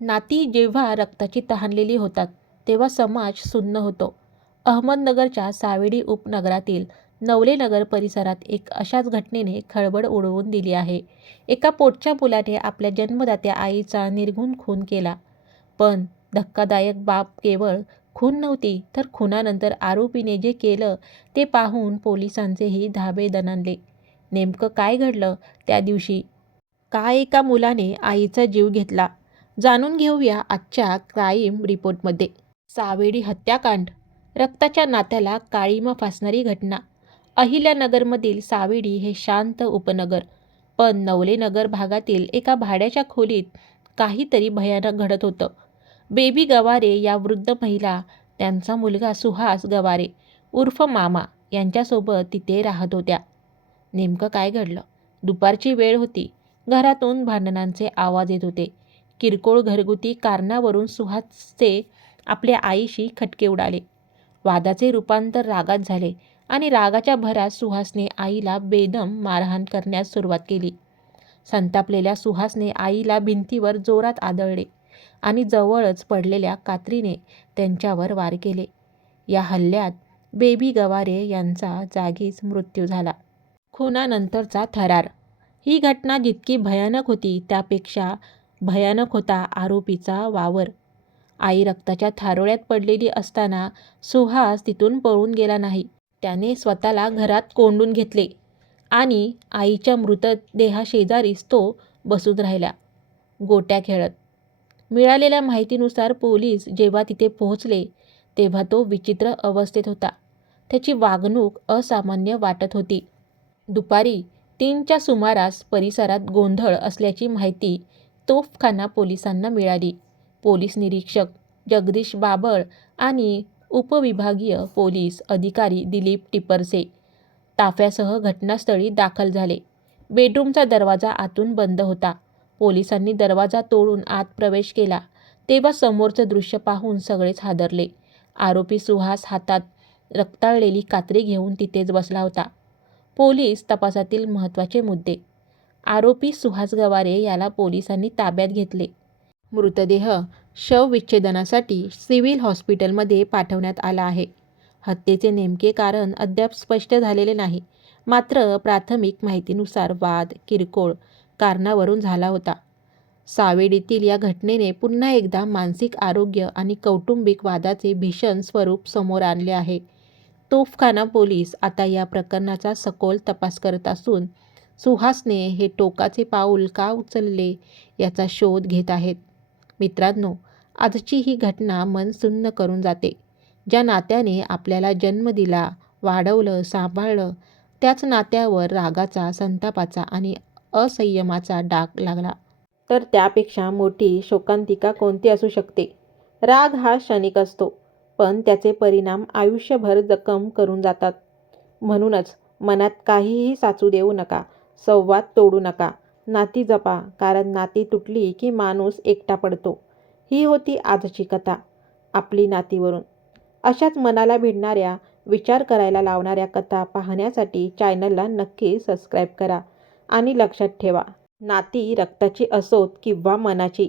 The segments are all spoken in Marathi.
नाती जेव्हा रक्ताची तहानलेली होतात तेव्हा समाज सुन्न होतो. अहमदनगरच्या सावेडी उपनगरातील नवलेनगर परिसरात एक अशाच घटनेने खळबळ उडवून दिली आहे. एका पोटच्या मुलाने आपल्या जन्मदात्या आईचा निर्घुण खून केला. पण धक्कादायक बाब केवळ खून नव्हती तर खुनानंतर आरोपीने जे केलं ते पाहून पोलिसांचेही धाबे दणाणले. नेमकं काय घडलं? त्या दिवशी का एका मुलाने आईचा जीव घेतला? जाणून घेऊया आजच्या क्राईम रिपोर्टमध्ये सावेडी हत्याकांड रक्ताच्या नात्याला काळीमा फासणारी घटना. अहिल्यानगरमधील सावेडी हे शांत उपनगर पण नवलेनगर भागातील एका भाड्याच्या खोलीत काहीतरी भयानक घडत होतं. बेबी गवारे या वृद्ध महिला त्यांचा मुलगा सुहास गवारे उर्फ मामा यांच्यासोबत तिथे राहत होत्या. नेमकं काय घडलं? दुपारची वेळ होती. घरातून भांडणांचे आवाज येत होते. किरकोळ घरगुती कारणावरून सुहासचे आपल्या आईशी खटके उडाले. वादाचे रूपांतर रागात झाले आणि रागाच्या भरात सुहासने आईला बेदम मारहाण करण्यास सुरुवात केली. संतापलेल्या सुहासने आईला भिंतीवर जोरात आदळले आणि जवळच पडलेल्या कात्रीने त्यांच्यावर वार केले. या हल्ल्यात बेबी गवारे यांचा जागीच मृत्यू झाला. खुनानंतरचा थरार. ही घटना जितकी भयानक होती त्यापेक्षा भयानक होता आरोपीचा वावर. आई रक्ताच्या थारोळ्यात पडलेली असताना सुहास तिथून पळून गेला नाही. त्याने स्वतःला घरात कोंडून घेतले आणि आईच्या मृतदेहाशेजारीच तो बसून राहिला. गोट्या खेळत. मिळालेल्या माहितीनुसार पोलीस जेव्हा तिथे पोहोचले तेव्हा तो विचित्र अवस्थेत होता. त्याची वागणूक असामान्य वाटत होती. दुपारी तीनच्या सुमारास परिसरात गोंधळ असल्याची माहिती तोफखाना पोलिसांना मिळाली. पोलीस निरीक्षक जगदीश बाबळ आणि उपविभागीय पोलीस अधिकारी दिलीप टिपरसे ताफ्यासह घटनास्थळी दाखल झाले. बेडरूमचा दरवाजा आतून बंद होता. पोलिसांनी दरवाजा तोडून आत प्रवेश केला. तेव्हा समोरचं दृश्य पाहून सगळेच हादरले. आरोपी सुहास हातात रक्ताळलेली कात्री घेऊन तिथेच बसला होता. पोलीस तपासातील महत्त्वाचे मुद्दे आरोपी सुहास गवारे याला पोलिसांनी ताब्यात घेतले. मृतदेह शवविच्छेदनासाठी सिव्हिल हॉस्पिटलमध्ये पाठवण्यात आला आहे. हत्येचे नेमके कारण अद्याप स्पष्ट झालेले नाही. मात्र प्राथमिक माहितीनुसार वाद किरकोळ कारणावरून झाला होता. सावेडीतील या घटनेने पुन्हा एकदा मानसिक आरोग्य आणि कौटुंबिक वादाचे भीषण स्वरूप समोर आणले आहे. तोफखाना पोलीस आता या प्रकरणाचा सखोल तपास करत असून सुहासने हे टोकाचे पाऊल का उचलले याचा शोध घेत आहेत. मित्रांनो आजची ही घटना मन सुन्न करून जाते. ज्या नात्याने आपल्याला जन्म दिला वाढवलं सांभाळलं त्याच नात्यावर रागाचा संतापाचा आणि असंयमाचा डाग लागला. तर त्यापेक्षा मोठी शोकांतिका कोणती असू शकते? राग हा क्षणिक असतो पण त्याचे परिणाम आयुष्यभर जखम करून जातात. म्हणूनच मनात काहीही साचू देऊ नका. संवाद तोडू नका. नाती जपा कारण नाती तुटली की माणूस एकटा पडतो. ही होती आजची कथा आपली नातीवरून. अशाच मनाला भिडणाऱ्या विचार करायला लावणाऱ्या कथा पाहण्यासाठी चॅनलला नक्की सबस्क्राईब करा आणि लक्षात ठेवा. नाती रक्ताची असोत किंवा मनाची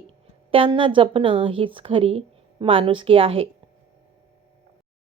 त्यांना जपणं हीच खरी माणुसकी आहे.